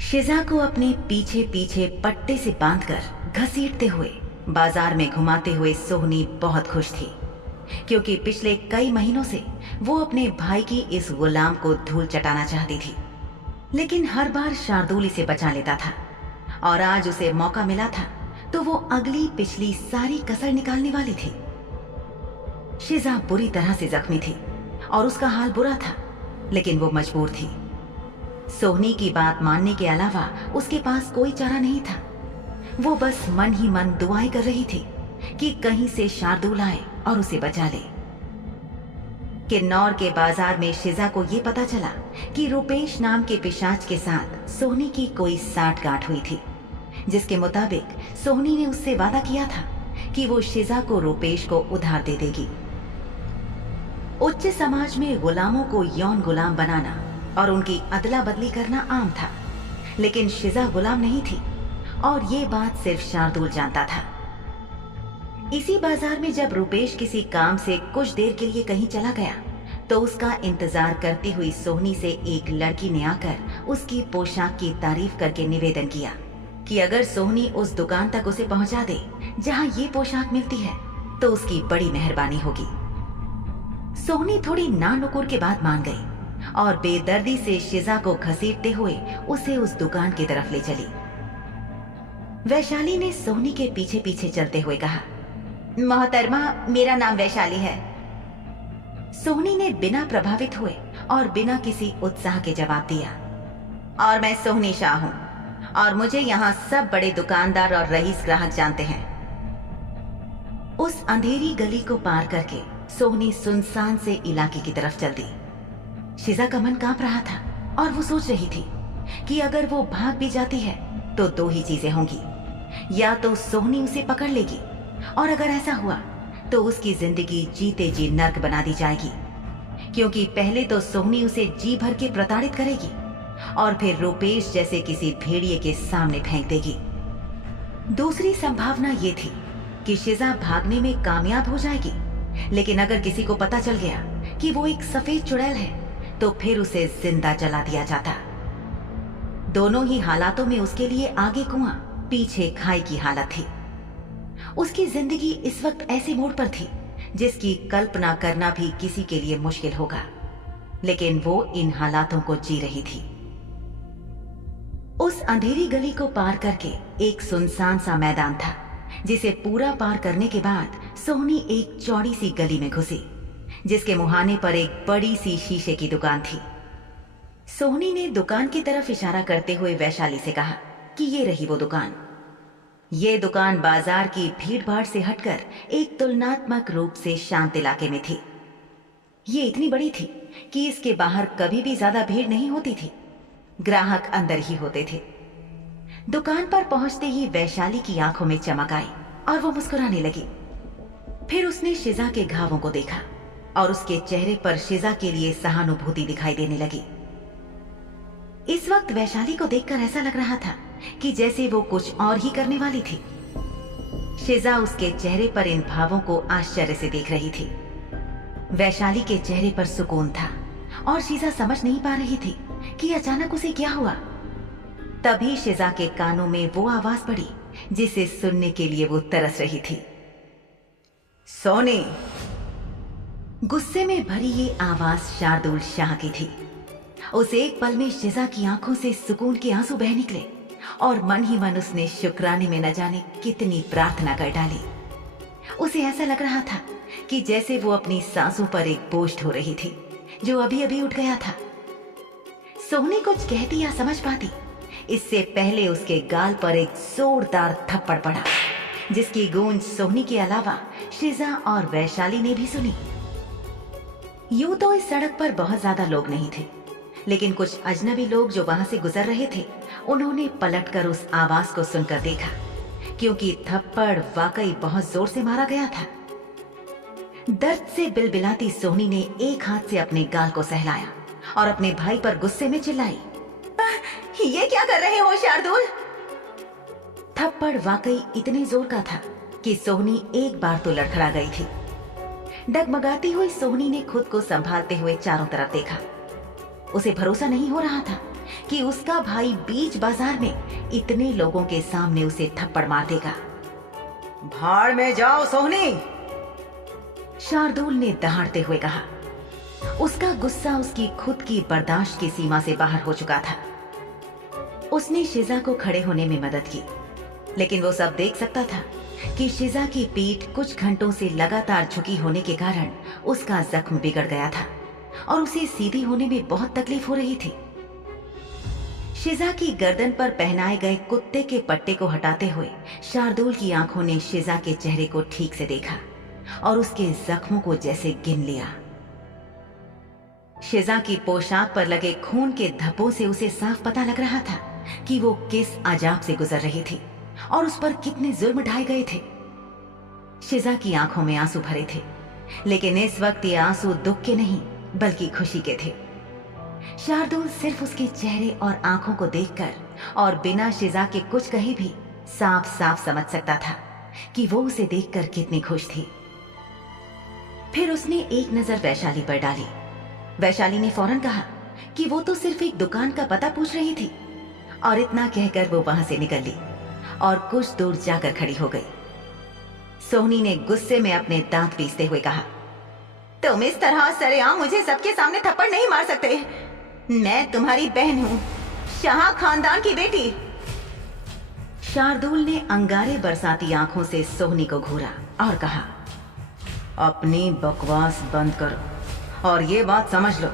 शिजा को अपने पीछे पीछे पट्टे से बांधकर घसीटते हुए बाजार में घुमाते हुए सोहनी बहुत खुश थी, क्योंकि पिछले कई महीनों से वो अपने भाई की इस गुलाम को धूल चटाना चाहती थी। लेकिन हर बार शार्दुल इसे बचा लेता था और आज उसे मौका मिला था तो वो अगली पिछली सारी कसर निकालने वाली थी। शिजा बुरी तरह से जख्मी थी और उसका हाल बुरा था, लेकिन वो मजबूर थी। सोहनी की बात मानने के अलावा उसके पास कोई चारा नहीं था। वो बस मन ही मन दुआएं कर रही थी कि कहीं से शार्दुल आए और उसे बचा ले। किन्नौर के बाजार में शिजा को ये पता चला कि रुपेश नाम के पिशाच के साथ सोहनी की कोई साठगांठ हुई थी, जिसके मुताबिक सोहनी ने उससे वादा किया था कि वो शिजा को रुपेश को उधार दे देगी। उच्च समाज में गुलामों को यौन गुलाम बनाना और उनकी अदला बदली करना आम था, लेकिन शिजा गुलाम नहीं थी और ये बात सिर्फ शार्दुल जानता था। इसी बाजार में जब रुपेश किसी काम से कुछ देर के लिए कहीं चला गया तो उसका इंतजार करती हुई सोहनी से एक लड़की ने आकर उसकी पोशाक की तारीफ करके निवेदन किया कि अगर सोहनी उस दुकान तक उसे पहुंचा दे जहां ये पोशाक मिलती है तो उसकी बड़ी मेहरबानी होगी। सोहनी थोड़ी ना नुकुर के बाद मान गई और बेदर्दी से शिजा को घसीटते हुए उसे उस दुकान की तरफ ले चली। वैशाली ने सोहनी के पीछे पीछे चलते हुए कहा, मोहतरमा, मेरा नाम वैशाली है। सोहनी ने बिना प्रभावित हुए और बिना किसी उत्साह के जवाब दिया, और मैं सोहनी शाह हूं और मुझे यहाँ सब बड़े दुकानदार और रईस ग्राहक जानते हैं। उस अंधेरी गली को पार करके सोहनी सुनसान से इलाके की तरफ चल दी। शिजा का मन कांप रहा था और वो सोच रही थी कि अगर वो भाग भी जाती है तो दो ही चीजें होंगी, या तो सोहनी उसे पकड़ लेगी और अगर ऐसा हुआ तो उसकी जिंदगी जीते जी नर्क बना दी जाएगी, क्योंकि पहले तो सोहनी उसे जी भर के प्रताड़ित करेगी और फिर रुपेश जैसे किसी भेड़िए के सामने फेंक देगी। दूसरी संभावना ये थी कि शिजा भागने में कामयाब हो जाएगी, लेकिन अगर किसी को पता चल गया कि वो एक सफेद चुड़ैल है तो फिर उसे जिंदा जला दिया जाता। दोनों ही हालातों में उसके लिए आगे कुआं पीछे खाई की हालत थी। उसकी जिंदगी इस वक्त ऐसे मोड़ पर थी जिसकी कल्पना करना भी किसी के लिए मुश्किल होगा, लेकिन वो इन हालातों को जी रही थी। उस अंधेरी गली को पार करके एक सुनसान सा मैदान था, जिसे पूरा पार करने के बाद सोहनी एक चौड़ी सी गली में घुसी, जिसके मुहाने पर एक बड़ी सी शीशे की दुकान थी। सोहनी ने दुकान की तरफ इशारा करते हुए वैशाली से कहा कि ये रही वो दुकान। ये दुकान बाजार की भीड़ भाड़ से हटकर एक तुलनात्मक रूप से शांत इलाके में थी। ये इतनी बड़ी थी कि इसके बाहर कभी भी ज्यादा भीड़ नहीं होती थी, ग्राहक अंदर ही होते थे। दुकान पर पहुंचते ही वैशाली की आंखों में चमक आई और वो मुस्कुराने लगी। फिर उसने शिजा के घावों को देखा और उसके चेहरे पर शिजा के लिए सहानुभूति दिखाई देने लगी। इस वक्त वैशाली को देखकर ऐसा लग रहा था कि जैसे वो कुछ और ही करने वाली थी। शिजा उसके चेहरे पर इन भावों को आश्चर्य से देख रही थी। वैशाली के चेहरे पर सुकून था और शिजा समझ नहीं पा रही थी कि अचानक उसे क्या हुआ। तभी शिजा के कानों में वो आवाज पड़ी जिसे सुनने के लिए वो तरस रही थी। सोनी। गुस्से में भरी ये आवाज शार्दुल शाह की थी। उस एक पल में शिजा की आंखों से सुकून के आंसू बह निकले और मन ही मन उसने शुक्राने में न जाने कितनी प्रार्थना कर डाली। उसे ऐसा लग रहा था कि जैसे वो अपनी सांसों पर एक बोझ ढो रही थी जो अभी अभी उठ गया था। सोहनी कुछ कहती या समझ पाती इससे पहले उसके गाल पर एक जोरदार थप्पड़ पड़ा, जिसकी गूंज सोहनी के अलावा शिजा और वैशाली ने भी सुनी। यूं तो इस सड़क पर बहुत ज्यादा लोग नहीं थे, लेकिन कुछ अजनबी लोग जो वहां से गुजर रहे थे उन्होंने पलटकर उस आवाज को सुनकर देखा, क्योंकि थप्पड़ वाकई बहुत जोर से मारा गया था। दर्द से बिलबिलाती सोहनी ने एक हाथ से अपने गाल को सहलाया और अपने भाई पर गुस्से में चिल्लाई, ये क्या कर रहे हो शार्दुल? थप्पड़ वाकई इतने जोर का था कि सोहनी एक बार तो लड़खड़ा गई थी। डगमगाती हुई सोहनी ने खुद को संभालते हुए चारों तरफ देखा। उसे भरोसा नहीं हो रहा था कि उसका भाई बीच बाजार में इतने लोगों के सामने उसे थप्पड़ मार देगा। भाड़ में जाओ सोहनी, शार्दुल ने दहाड़ते हुए कहा। उसका गुस्सा उसकी खुद की बर्दाश्त की सीमा से बाहर हो चुका था। उसने शिजा को खड़े होने में मदद की, लेकिन वो सब देख सकता था कि शिजा की पीठ कुछ घंटों से लगातार झुकी होने के कारण उसका जख्म बिगड़ गया था और उसे सीधी होने में बहुत तकलीफ हो रही थी। शिजा की गर्दन पर पहनाए गए कुत्ते के पट्टे को हटाते हुए शार्दुल की आंखों ने शिजा के चेहरे को ठीक से देखा और उसके जख्मों को जैसे गिन लिया। शिजा की पोशाक पर लगे खून के धब्बों से उसे साफ पता लग रहा था कि वो किस अजाब से गुजर रही थी और उस पर कितने जुल्म ढाए गए थे। शिजा की आंखों में आंसू भरे थे, लेकिन इस वक्त ये आंसू दुख के नहीं बल्कि खुशी के थे। शार्दुल सिर्फ उसके चेहरे और आंखों को देखकर और बिना शिजा के कुछ कहे भी साफ साफ समझ सकता था कि वो उसे देखकर कितनी खुश थी। फिर उसने एक नजर वैशाली पर डाली। वैशाली ने फौरन कहा कि वो तो सिर्फ एक दुकान का पता पूछ रही थी, और इतना कहकर वो वहां से निकल ली और कुछ दूर जाकर खड़ी हो गई। सोहनी ने गुस्से में अपने दांत पीसते हुए कहा, तुम इस तरह सरेआम मुझे सबके सामने थप्पड़ नहीं मार सकते। मैं तुम्हारी बहन हूं, शाह खानदान की बेटी। शार्दुल ने अंगारे बरसाती आंखों से सोहनी को घूरा और कहा, अपनी बकवास बंद करो और ये बात समझ लो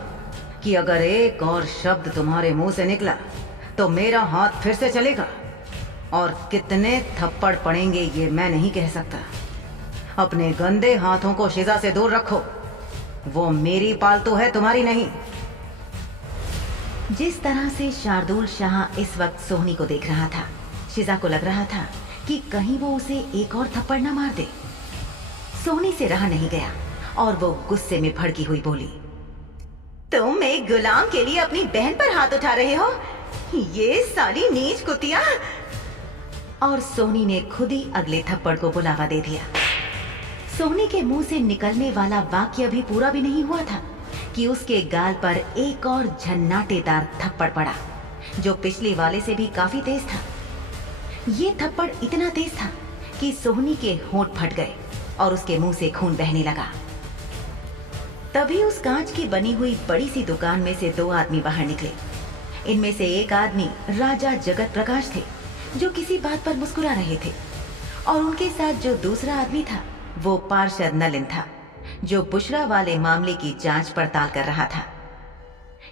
कि अगर एक और शब्द तुम्हारे मुंह से निकला तो मेरा हाथ फिर से चलेगा, और कितने थप्पड़ पड़ेंगे ये मैं नहीं कह सकता। अपने गंदे हाथों को शिजा से दूर रखो, वो मेरी पालतू है, तुम्हारी नहीं। जिस तरह से शार्दुल शाह इस वक्त सोहनी को देख रहा था, शिजा को लग रहा था कि कहीं वो उसे एक और थप्पड़ न मार दे। सोहनी से रहा नहीं गया और वो गुस्से में भड़की हुई बोली, तुम एक गुलाम के लिए अपनी बहन पर हाथ उठा रहे हो, ये सारी नीच कुतिया। और सोहनी ने खुद ही अगले थप्पड़ को बुलावा दे दिया। सोहनी के मुंह से निकलने वाला वाक्य अभी पूरा भी नहीं हुआ था कि उसके गाल पर एक और झन्नाटेदार थप्पड़ पड़ा, जो पिछले वाले से भी काफी तेज था। ये थप्पड़ इतना तेज था कि सोहनी के होंठ फट गए और उसके मुंह से खून बहने लगा। तभी उस कांच की बनी हुई बड़ी सी दुकान में से दो आदमी बाहर निकले। इनमें से एक आदमी राजा जगत प्रकाश थे, जो किसी बात पर मुस्कुरा रहे थे, और उनके साथ जो दूसरा आदमी था वो पार्षद नलिन था, जो बुशरा वाले मामले की जांच पड़ताल कर रहा था।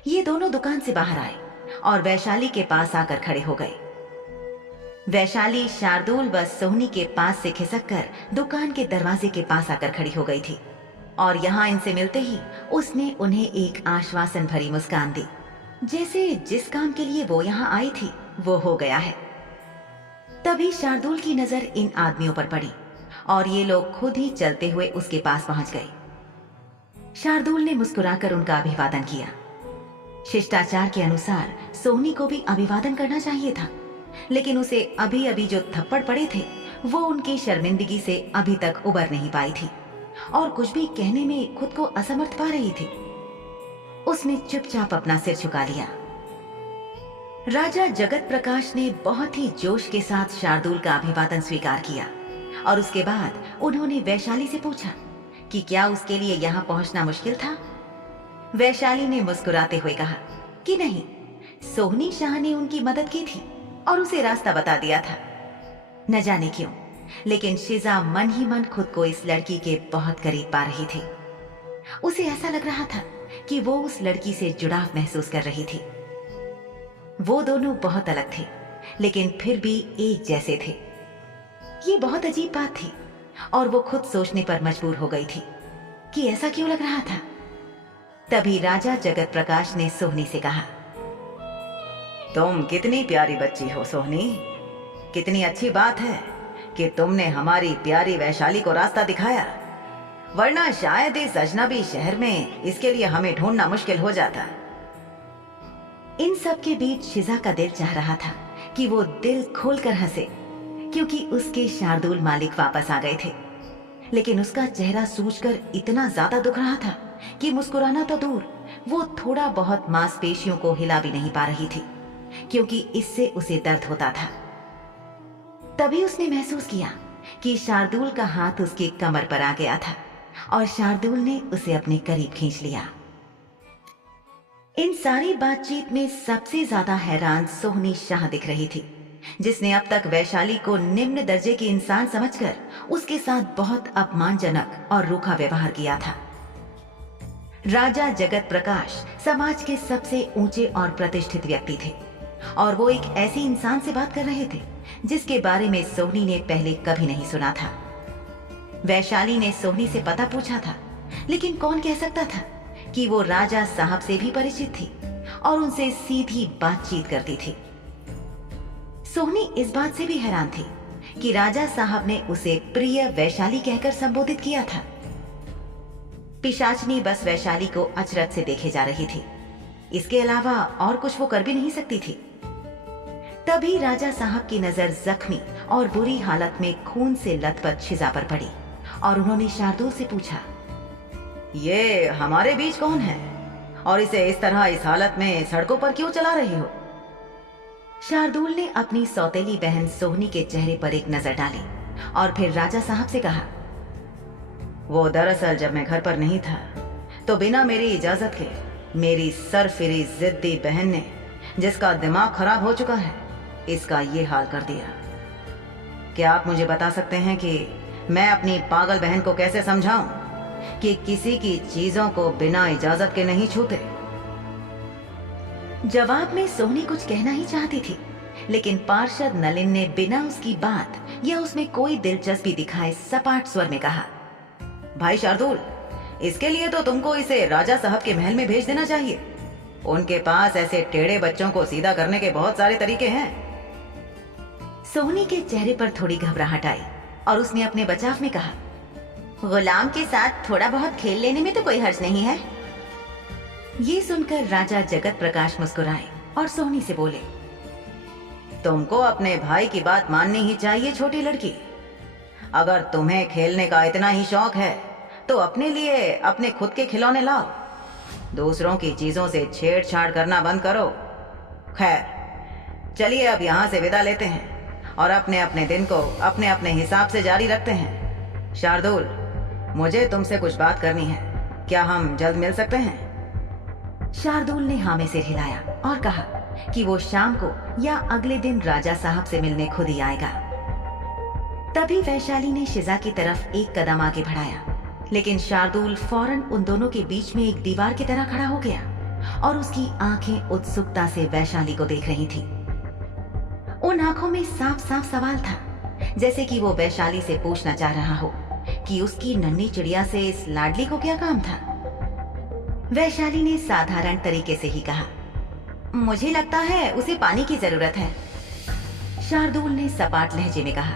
ये दोनों दुकान से बाहर आए और वैशाली के पास आकर खड़े हो गए। वैशाली शार्दुल व सोहनी के पास से खिसककर दुकान के दरवाजे के पास आकर खड़ी हो गई थी, और यहाँ इनसे मिलते ही उसने उन्हें एक आश्वासन भरी मुस्कान दी, जैसे जिस काम के लिए वो यहाँ आई थी वो हो गया है। तभी शार्दुल की नजर इन आदमियों पर पड़ी और ये लोग खुद ही चलते हुए उसके पास पहुंच गए। शार्दुल ने मुस्कुराकर उनका अभिवादन किया। शिष्टाचार के अनुसार सोहनी को भी अभिवादन करना चाहिए था, लेकिन उसे अभी अभी जो थप्पड़ पड़े थे वो उनकी शर्मिंदगी से अभी तक उबर नहीं पाई थी और कुछ भी कहने में खुद को असमर्थ पा रही थी। उसने चुपचाप अपना सिर झुका लिया। राजा जगत प्रकाश ने बहुत ही जोश के साथ शार्दुल का अभिवादन स्वीकार किया और उसके बाद उन्होंने वैशाली से पूछा कि क्या उसके लिए यहाँ पहुंचना मुश्किल था। वैशाली ने मुस्कुराते हुए कहा कि नहीं, सोहनी शाह ने उनकी मदद की थी और उसे रास्ता बता दिया था। न जाने क्यों, लेकिन शिजा मन ही मन खुद को इस लड़की के बहुत करीब पा रही थी। उसे ऐसा लग रहा था कि वो उस लड़की से जुड़ाव महसूस कर रही थी। वो दोनों बहुत अलग थे, लेकिन फिर भी एक जैसे थे। ये बहुत अजीब बात थी और वो खुद सोचने पर मजबूर हो गई थी कि ऐसा क्यों लग रहा था। तभी राजा जगत प्रकाश ने सोहनी से कहा, तुम कितनी प्यारी बच्ची हो सोहनी। कितनी अच्छी बात है कि तुमने हमारी प्यारी वैशाली को रास्ता दिखाया, वरना शायद इस अजनबी शहर में इसके लिए हमें ढूंढना मुश्किल हो जाता। इन सब के बीच शिजा का दिल चाह रहा था कि वो दिल खोलकर हंसे, क्योंकि उसके शार्दुल मालिक वापस आ गए थे, लेकिन उसका चेहरा सूझकर इतना ज्यादा दुख रहा था कि मुस्कुराना तो दूर, वो थोड़ा बहुत मांसपेशियों को हिला भी नहीं पा रही थी। क्योंकि इससे उसे दर्द होता था। तभी उसने महसूस किया कि शार्दुल का हाथ उसकी कमर पर आ गया था और शार्दुल ने उसे अपने करीब खींच लिया। इन सारी बातचीत में सबसे ज्यादा हैरान सोहनी शाह दिख रही थी, जिसने अब तक वैशाली को निम्न दर्जे की इंसान समझकर उसके साथ बहुत अपमानजनक और रूखा व्यवहार किया था। राजा जगत प्रकाश समाज के सबसे ऊंचे और प्रतिष्ठित व्यक्ति थे और वो एक ऐसी इंसान से बात कर रहे थे जिसके बारे में सोहनी ने पहले कभी नहीं सुना था। वैशाली ने सोहनी से पता पूछा था, लेकिन कौन कह सकता था कि वो राजा साहब से भी परिचित थी और उनसे सीधी बातचीत करती थी। सोहनी इस बात से भी हैरान थी कि राजा साहब ने उसे प्रिय वैशाली कहकर संबोधित किया था। पिशाचनी बस वैशाली को अचरज से देखे जा रही थी, इसके अलावा और कुछ वो कर भी नहीं सकती थी। तभी राजा साहब की नजर जख्मी और बुरी हालत में खून से लथपथ शिजा पर पड़ी और उन्होंने शार्दुल से पूछा, ये हमारे बीच कौन है और इसे इस तरह इस हालत में सड़कों पर क्यों चला रही हो? शार्दुल ने अपनी सौतेली बहन सोहनी के चेहरे पर एक नजर डाली और फिर राजा साहब से कहा, वो दरअसल जब मैं घर पर नहीं था तो बिना मेरी इजाजत के मेरी सरफिरी जिद्दी बहन ने, जिसका दिमाग खराब हो चुका है, इसका ये हाल कर दिया। क्या आप मुझे बता सकते हैं कि मैं अपनी पागल बहन को कैसे समझाऊं कि किसी की चीजों को बिना इजाजत के नहीं छूते? जवाब में सोहनी कुछ कहना ही चाहती थी, लेकिन पार्षद नलिन ने बिना उसकी बात या उसमें कोई दिलचस्पी दिखाए सपाट स्वर में कहा, भाई शार्दुल, इसके लिए तो तुमको इसे राजा साहब के महल में भेज देना चाहिए। उनके पास ऐसे टेढ़े बच्चों को सीधा करने के बहुत सारे तरीके हैं। सोहनी के चेहरे पर थोड़ी घबराहट आई और उसने अपने बचाव में कहा, गुलाम के साथ थोड़ा बहुत खेल लेने में तो कोई हर्ज नहीं है। ये सुनकर राजा जगत प्रकाश मुस्कुराए और सोहनी से बोले, तुमको अपने भाई की बात माननी ही चाहिए छोटी लड़की। अगर तुम्हें खेलने का इतना ही शौक है तो अपने लिए अपने खुद के खिलौने लाओ, दूसरों की चीजों से छेड़छाड़ करना बंद करो। खैर, चलिए अब यहाँ से विदा लेते हैं और अपने अपने दिन को अपने अपने हिसाब से जारी रखते हैं। शार्दुल, मुझे तुमसे कुछ बात करनी है, क्या हम जल्द मिल सकते हैं? शार्दुल ने हाँ में सिर हिलाया और कहा कि वो शाम को या अगले दिन राजा साहब से मिलने खुद ही आएगा। तभी वैशाली ने शिजा की तरफ एक कदम आगे बढ़ाया, लेकिन शार्दुल फौरन उन दोनों के बीच में एक दीवार की तरह खड़ा हो गया और उसकी आंखें उत्सुकता से वैशाली को देख रही थी। उन आंखों में साफ साफ सवाल था, जैसे कि वो वैशाली से पूछना चाह रहा हो कि उसकी नन्ही चिड़िया से इस लाडली को क्या काम था। वैशाली ने साधारण तरीके से ही कहा, मुझे लगता है उसे पानी की जरूरत है। शार्दुल ने सपाट लहजे में कहा,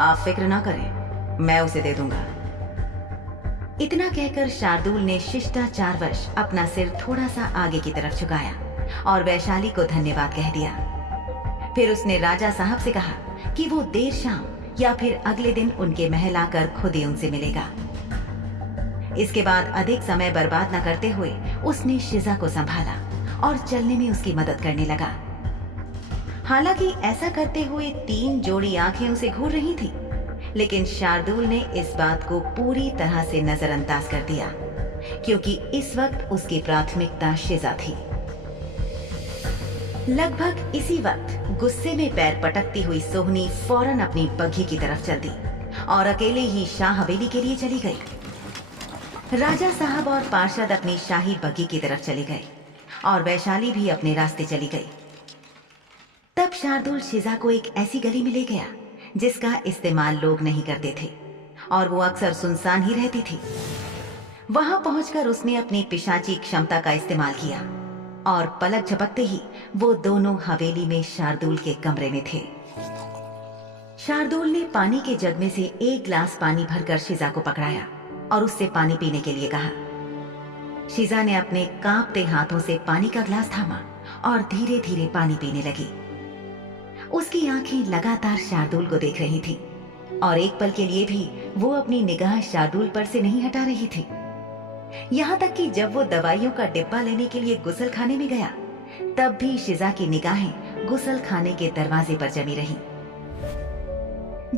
आप फिक्र ना करें, मैं उसे दे दूंगा। इतना कहकर शार्दुल ने शिष्टाचारवश अपना सिर थोड़ा सा आगे की तरफ झुकाया और वैशाली को धन्यवाद कह दिया। फिर उसने राजा साहब से कहा कि वो देर शाम या फिर अगले दिन उनके महल आकर खुद ही उनसे मिलेगा। इसके बाद अधिक समय बर्बाद न करते हुए उसने शिजा को संभाला और चलने में उसकी मदद करने लगा। हालांकि ऐसा करते हुए 3 जोड़ी आंखें उसे घूर रही थी, लेकिन शार्दुल ने इस बात को पूरी तरह से नजरअंदाज कर दिया, क्योंकि इस वक्त उसकी प्राथमिकता शिजा थी। लगभग इसी वक्त गुस्से में पैर पटकती हुई सोहनी फौरन अपनी बग्घी की तरफ चल दी और अकेले ही शाह हवेली के लिए चली गई। राजा साहब और पार्षद अपनी शाही बग्घी की तरफ चले गए और वैशाली भी अपने रास्ते चली गई। तब शार्दुल शिजा को एक ऐसी गली में ले गया जिसका इस्तेमाल लोग नहीं करते थे और वो अक्सर सुनसान ही रहती थी। वहां पहुंचकर उसने अपनी पिशाची क्षमता का इस्तेमाल किया और पलक झपकते ही वो दोनों हवेली में शार्दुल के कमरे में थे। शार्दुल ने पानी के जग में से एक गिलास पानी भरकर शिजा को पकड़ाया और उससे पानी पीने के लिए कहा। शिजा ने अपने कांपते हाथों से पानी का गिलास थामा और धीरे धीरे पानी पीने लगी। उसकी आंखें लगातार शार्दुल को देख रही थी और एक पल के लिए भी वो अपनी निगाह शार्दुल पर से नहीं हटा रही थी। यहाँ तक कि जब वो दवाइयों का डिब्बा लेने के लिए गुसल खाने में गया तब भी शिजा की निगाहें गुसल खाने के दरवाजे पर जमी रहीं।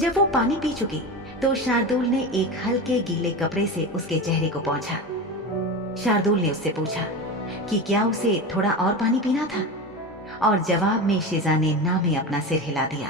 जब वो पानी पी चुकी तो शार्दुल ने एक हल्के गीले कपड़े से उसके चेहरे को पोंछा। शार्दुल ने उससे पूछा कि क्या उसे थोड़ा और पानी पीना था, और जवाब में शिजा ने ना में अपना सिर हिला दिया।